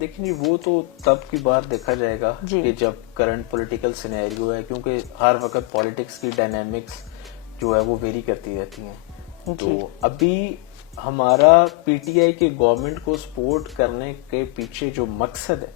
دیکھیں جی وہ تو تب کی بات دیکھا جائے گا کہ جب کرنٹ پولیٹیکل سینیریو ہے، کیونکہ ہر وقت پالیٹکس کی ڈائنامکس جو ہے وہ ویری کرتی رہتی ہیں. تو ابھی ہمارا پی ٹی آئی کی گورنمنٹ کو سپورٹ کرنے کے پیچھے جو مقصد ہے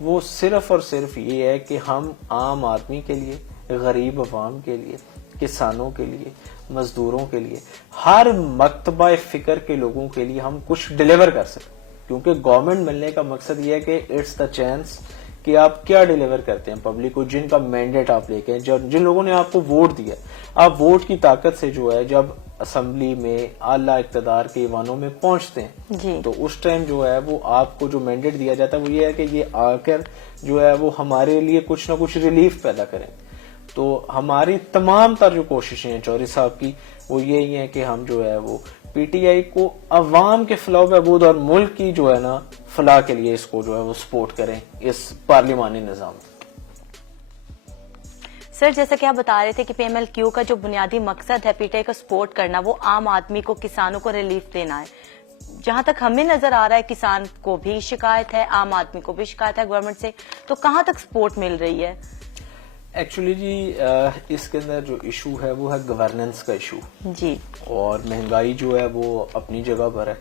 وہ صرف اور صرف یہ ہے کہ ہم عام آدمی کے لیے، غریب عوام کے لیے، کسانوں کے لیے، مزدوروں کے لیے، ہر مکتبہ فکر کے لوگوں کے لیے ہم کچھ ڈیلیور کر سکیں. کیونکہ گورنمنٹ ملنے کا مقصد یہ ہے کہ اٹس دا چانس کہ آپ کیا ڈیلیور کرتے ہیں پبلک کو، جن کا مینڈیٹ آپ لے کے، جن لوگوں نے آپ کو ووٹ دیا. آپ ووٹ کی طاقت سے جو ہے جب اسمبلی میں اعلیٰ اقتدار کے ایوانوں میں پہنچتے ہیں تو اس ٹائم جو ہے وہ آپ کو جو مینڈیٹ دیا جاتا ہے وہ یہ ہے کہ یہ آ کر جو ہے وہ ہمارے لیے کچھ نہ کچھ ریلیف پیدا کریں. تو ہماری تمام تر جو کوششیں ہیں چودھری صاحب کی وہ یہی ہیں کہ ہم جو ہے وہ پی ٹی آئی کو عوام کے فلاح و بہبود اور ملک کی جو ہے نا فلاح کے لیے اس کو جو ہے وہ سپورٹ کریں اس پارلیمانی نظام. سر جیسا کہ آپ بتا رہے تھے کہ پی ایم ایل کیو کا جو بنیادی مقصد ہے پی ٹی آئی کو سپورٹ کرنا وہ عام آدمی کو، کسانوں کو ریلیف دینا ہے. جہاں تک ہمیں نظر آ رہا ہے کسان کو بھی شکایت ہے، عام آدمی کو بھی شکایت ہے گورنمنٹ سے، تو کہاں تک سپورٹ مل رہی ہے؟ ایکچولی جی اس کے اندر جو ایشو ہے وہ ہے گورننس کا ایشو جی، اور مہنگائی جو ہے وہ اپنی جگہ پر ہے.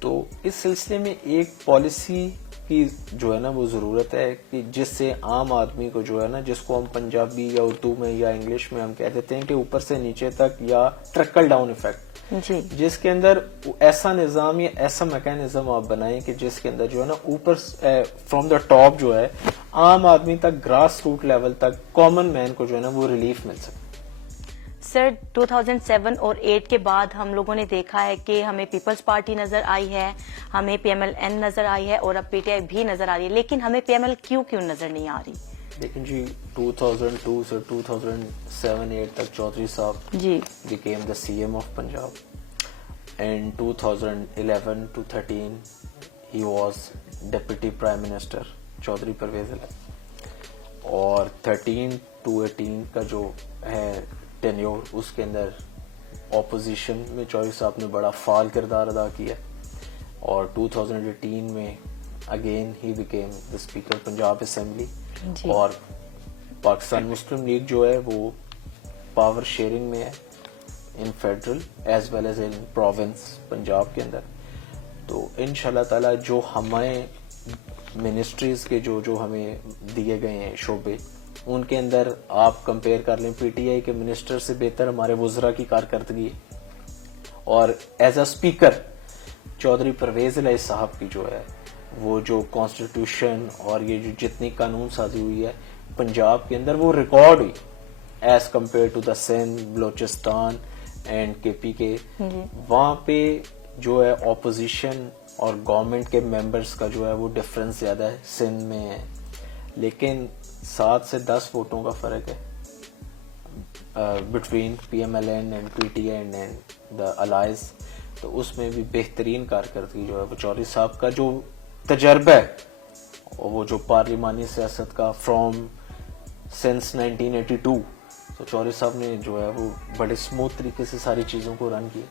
تو اس سلسلے میں ایک پالیسی کی جو ہے نا وہ ضرورت ہے کہ جس سے عام آدمی کو جو ہے نا، جس کو ہم پنجابی یا اردو میں یا انگلش میں ہم کہہ دیتے ہیں کہ اوپر سے نیچے تک یا ٹرکل ڈاؤن افیکٹ، جس کے اندر ایسا نظام یا ایسا میکینزم آپ بنائیں کہ جس کے اندر جو ہے نا اوپر فرام دا ٹاپ جو ہے عام آدمی تک، گراس روٹ لیول تک، کامن مین کو جو ہے نا وہ ریلیف مل سکے. سر 2007 اور 8 کے بعد ہم لوگوں نے دیکھا ہے کہ ہمیں پیپلز پارٹی نظر آئی ہے، ہمیں پی ایم ایل این نظر آئی ہے اور اب پی ٹی آئی بھی نظر آ رہی ہے، لیکن ہمیں پی ایم ایل کیوں نظر نہیں آ رہی؟ لیکن جی 2002 سے 2007-8 تک چودھری صاحب became the CM of Punjab. In 2011 to 13 he was Deputy Prime Minister Chaudhry Pervez الحق. اور 13 to 18 کا جو ہے ٹینیور اس کے اندر اپوزیشن میں چودھری صاحب نے بڑا فعال کردار ادا کیا. اور 2018 میں again he became the Speaker Punjab assembly. اور پاکستان مسلم لیگ جو ہے وہ پاور شیئرنگ میں ہے ان فیڈرل ایز ویل ایز ان پروونس پنجاب کے اندر. تو انشاءاللہ تعالی جو ہمیں منسٹریز کے جو ہمیں دیے گئے ہیں شعبے، ان کے اندر آپ کمپیئر کر لیں پی ٹی آئی کے منسٹر سے بہتر ہمارے وزراء کی کارکردگی ہے. اور as a speaker Chaudhry Pervaiz Elahi صاحب کی جو ہے وہ جو کانسٹیٹیوشن اور یہ جو جتنی قانون سازی ہوئی ہے پنجاب کے اندر وہ ریکارڈ ہوئی as compare to the Sindh, Balochistan and K P کے. وہاں پہ جو ہے اپوزیشن اور گورنمنٹ کے ممبرز کا جو ہے وہ ڈفرنس زیادہ ہے سندھ میں ہے، لیکن 7 سے 10 ووٹوں کا فرق ہے between P M L N and P T I and the allies. تو اس میں بھی بہترین کارکردگی جو ہے وہ چودھری صاحب کا جو تجربہ ہے، وہ جو پارلیمانی سیاست کا فرام سنس 1982، تو چودھری صاحب نے جو ہے وہ بڑے اسموتھ طریقے سے ساری چیزوں کو رن کیا.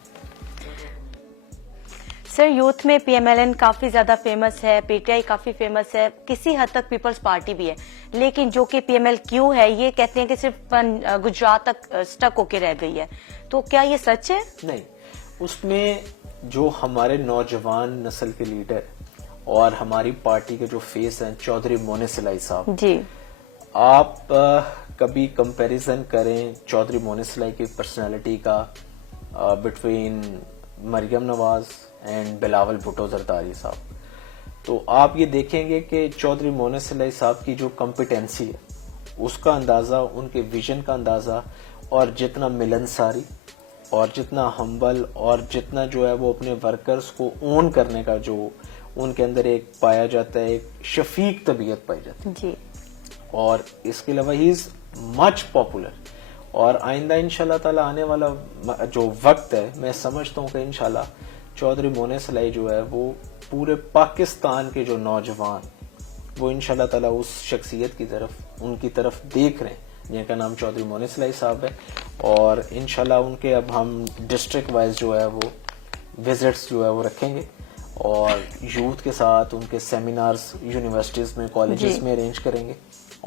سر یوتھ میں پی ایم ایل این کافی زیادہ فیمس ہے، پی ٹی آئی کافی فیمس ہے، کسی حد تک پیپلز پارٹی بھی ہے، لیکن جو کہ پی ایم ایل کیو ہے یہ کہتے ہیں کہ صرف گجرات تک سٹک ہو کے رہ گئی ہے، تو کیا یہ سچ ہے؟ نہیں، اس میں جو ہمارے نوجوان نسل کے لیڈر اور ہماری پارٹی کے جو فیس ہیں چودھری مونس الہی صاحب، جی آپ کبھی کمپیریزن کریں چودھری مونس الہی کی پرسنالٹی کا بٹوین مریم نواز اینڈ بلاول بھٹو زرداری صاحب، تو آپ یہ دیکھیں گے کہ چودھری مونس الہی صاحب کی جو کمپیٹنسی ہے اس کا اندازہ، ان کے ویژن کا اندازہ، اور جتنا ملنساری اور جتنا ہمبل اور جتنا جو ہے وہ اپنے ورکرز کو اون کرنے کا جو ان کے اندر ایک پایا جاتا ہے، ایک شفیق طبیعت پائی جاتی ہے. جی، اور اس کے علاوہ ہی از مچ پاپولر. اور آئندہ انشاءاللہ تعالی آنے والا جو وقت ہے میں سمجھتا ہوں کہ انشاءاللہ چودھری مونس الہی جو ہے وہ پورے پاکستان کے جو نوجوان وہ انشاءاللہ تعالی اس شخصیت کی طرف، ان کی طرف دیکھ رہے ہیں جن کا نام چودھری مونس الہی صاحب ہے. اور انشاءاللہ ان کے اب ہم ڈسٹرکٹ وائز جو ہے وہ وزٹس جو ہے وہ رکھیں گے اور یوتھ کے ساتھ ان کے سیمینارز یونیورسٹیز میں کالجز میں ارینج کریں گے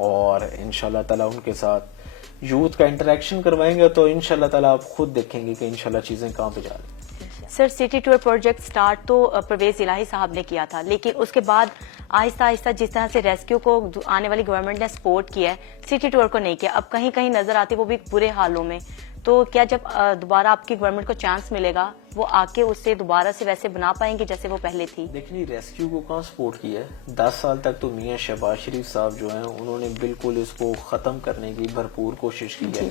اور انشاءاللہ تعالیٰ ان کے ساتھ یوتھ کا انٹریکشن کروائیں گے تو انشاءاللہ تعالیٰ آپ خود دیکھیں گے کہ انشاءاللہ چیزیں کہاں پہ جا رہی ہیں. سر سٹی ٹور پروجیکٹ سٹارٹ تو پرویز الہی صاحب نے کیا تھا، لیکن اس کے بعد آہستہ آہستہ جس طرح سے ریسکیو کو آنے والی گورنمنٹ نے سپورٹ کیا ہے، سٹی ٹور کو نہیں کیا. اب کہیں کہیں نظر آتے وہ بھی برے حالوں میں. تو کیا جب دوبارہ آپ کی گورنمنٹ کو چانس ملے گا وہ آ کے اسے دوبارہ سے ویسے بنا پائیں گے جیسے وہ پہلے تھی؟ دیکھیں ریسکیو کو کہاں سپورٹ کیا ہے؟ 10 سال تک تو میاں شہباز شریف صاحب جو ہیں انہوں نے بالکل اس کو ختم کرنے کی بھرپور کوشش کی ہے.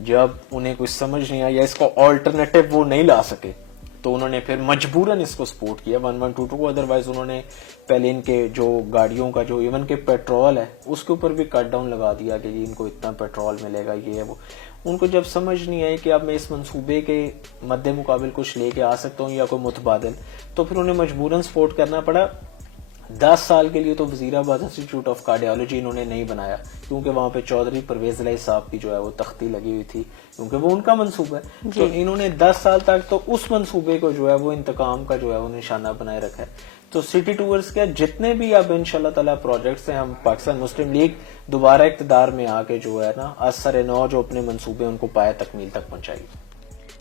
جب انہیں کچھ سمجھ نہیں آیا اس کو آلٹرنیٹو وہ نہیں لا سکے تو انہوں نے پھر مجبوراً اس کو سپورٹ کیا 1122 کو. ادروائز انہوں نے پہلے ان کے جو گاڑیوں کا جو ایون کے پیٹرول ہے اس کے اوپر بھی کٹ ڈاؤن لگا دیا کہ جی ان کو اتنا پیٹرول ملے گا یہ ہے وہ. ان کو جب سمجھ نہیں آئی کہ اب میں اس منصوبے کے مد مقابل کچھ لے کے آ سکتا ہوں یا کوئی متبادل، تو پھر انہیں مجبوراً سپورٹ کرنا پڑا. 10 سال کے لیے تو وزیر آباد انسٹیٹیوٹ آف کارڈیالوجی انہوں نے نہیں بنایا کیونکہ وہاں پہ چودھری پرویز الہی صاحب کی جو ہے وہ تختی لگی ہوئی تھی کیونکہ وہ ان کا منصوبہ ہے. تو انہوں نے 10 سال تک تو اس منصوبے کو جو ہے وہ انتقام کا جو ہے وہ نشانہ بنائے رکھا ہے. تو سٹی ٹورز کے جتنے بھی اب انشاءاللہ تعالیٰ پروجیکٹس ہیں، ہم پاکستان مسلم لیگ دوبارہ اقتدار میں آ کے جو ہے نا از سر نو جو اپنے منصوبے ان کو پایہ تکمیل تک پہنچائے گی.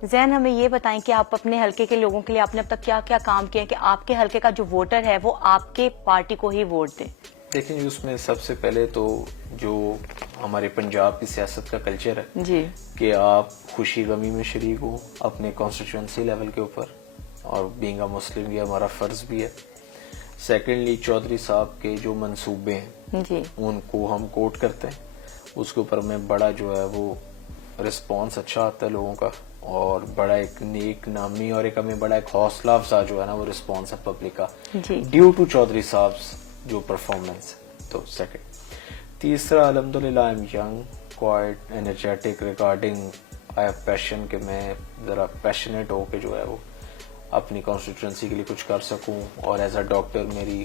زین ہمیں یہ بتائیں کہ آپ اپنے حلقے کے لوگوں کے لیے آپ نے اب تک کیا کیا کام کیا کہ آپ کے حلقے کا جو ووٹر ہے وہ آپ کے پارٹی کو ہی ووٹ دے؟ دیکھیں اس میں سب سے پہلے تو جو ہمارے پنجاب کی سیاست کا کلچر ہے جی کہ آپ خوشی غمی میں شریک ہوں اپنے کانسٹیٹوئنسی لیول کے اوپر، اور بینگ اے مسلم یہ ہمارا فرض بھی ہے. سیکنڈلی چودھری صاحب کے جو منصوبے ہیں جی ان کو ہم کوٹ کرتے ہیں، اس کے اوپر میں بڑا جو ہے وہ رسپانس اچھا آتا ہے لوگوں کا، اور بڑا ایک نیک نامی اور ایک ہمیں بڑا ایک حوصلہ افزا جو ہے نا وہ رسپانس ہے پبلک کا ڈیو ٹو چودھری صاحب جو پرفارمنس. تو سیکنڈ. تیسرا الحمدللہ I am young quite energetic regarding I have passion کہ میں ذرا پیشنیٹ ہو کے جو ہے وہ اپنی کانسٹیٹوئنسی کے لیے کچھ کر سکوں، اور ایز اے ڈاکٹر میری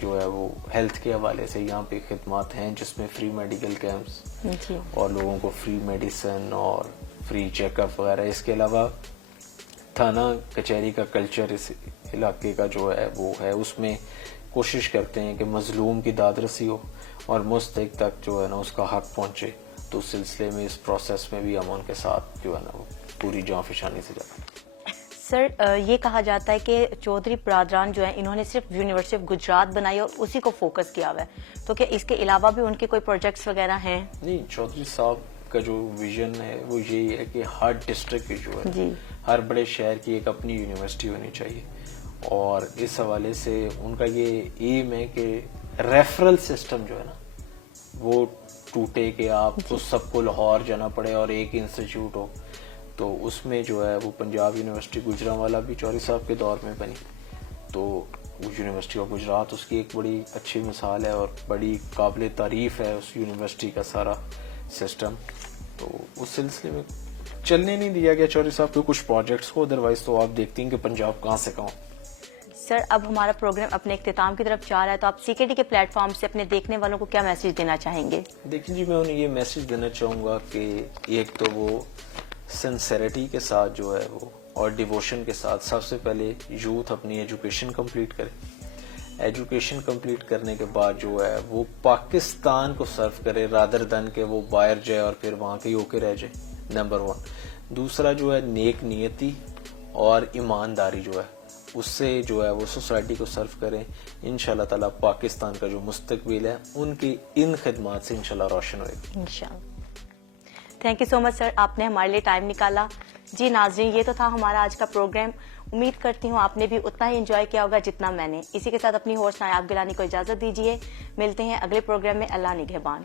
جو ہے وہ ہیلتھ کے حوالے سے یہاں پہ خدمات ہیں جس میں فری میڈیکل کیمپس اور لوگوں کو فری میڈیسن اور فری چیک اپ وغیرہ. اس کے علاوہ تھانہ کچہری کا کلچر اس علاقے کا جو ہے وہ ہے، اس میں کوشش کرتے ہیں کہ مظلوم کی داد رسی ہو اور مستحق تک جو ہے نا اس کا حق پہنچے. تو اس سلسلے میں اس پروسیس میں بھی ہم ان کے ساتھ جو ہے نا وہ پوری جاں فشانی سے جاتے ہیں. سر یہ کہا جاتا ہے کہ چودھری برادران جو ہیں انہوں نے صرف یونیورسٹی آف گجرات بنائی اور اسی کو فوکس کیا ہوا ہے، تو کیا اس کے علاوہ بھی ان کے کوئی پروجیکٹس وغیرہ ہیں؟ نہیں، چودھری صاحب کا جو ویژن ہے وہ یہی ہے کہ ہر ڈسٹرکٹ کی جو ہے ہر بڑے شہر کی ایک اپنی یونیورسٹی ہونی چاہیے، اور اس حوالے سے ان کا یہ ایم ہے کہ ریفرل سسٹم جو ہے نا وہ ٹوٹے کہ آپ کو سب کو لاہور جانا پڑے اور ایک انسٹیٹیوٹ ہو. تو اس میں جو ہے وہ پنجاب یونیورسٹی گوجرانوالا بھی چودھری صاحب کے دور میں بنی، تو یونیورسٹی آف گجرات اس کی ایک بڑی اچھی مثال ہے اور بڑی قابل تعریف ہے اس یونیورسٹی کا سارا سسٹم. تو اس سلسلے میں چلنے نہیں دیا گیا چودھری صاحب کے کچھ پروجیکٹس کو، ادروائز تو آپ دیکھتی ہیں کہ پنجاب کہاں سے کہاں. سر اب ہمارا پروگرام اپنے اختتام کی طرف جا رہا ہے، تو آپ CKD کے پلیٹ فارم سے اپنے دیکھنے والوں کو کیا میسج دینا چاہیں گے؟ دیکھیں جی، میں انہیں یہ میسج دینا چاہوں گا کہ ایک تو وہ سنسیریٹی کے ساتھ جو ہے وہ اور ڈیووشن کے ساتھ سب سے پہلے یوتھ اپنی ایجوکیشن کمپلیٹ کرے. ایجوکیشن کمپلیٹ کرنے کے بعد جو ہے وہ پاکستان کو سرو کرے رادر دن کہ وہ باہر جائے اور پھر وہاں کے ہو کے رہ جائے، نمبر 1. دوسرا جو ہے نیک نیتی اور ایمانداری جو ہے اس سے جو ہے وہ سوسائٹی کو سرو کریں. انشاءاللہ تعالیٰ پاکستان کا جو مستقبل ہے ان کی ان خدمات سے انشاءاللہ روشن ہوئے گا انشاءاللہ. تھینک یو سو مچ سر، آپ نے ہمارے لیے ٹائم نکالا. جی ناظرین، یہ تو تھا ہمارا آج کا پروگرام. امید کرتی ہوں آپ نے بھی اتنا ہی انجوائے کیا ہوگا جتنا میں نے. اسی کے ساتھ اپنی ہوسٹ نایاب گیلانی کو اجازت دیجیے. ملتے ہیں اگلے پروگرام میں. اللہ نگہبان.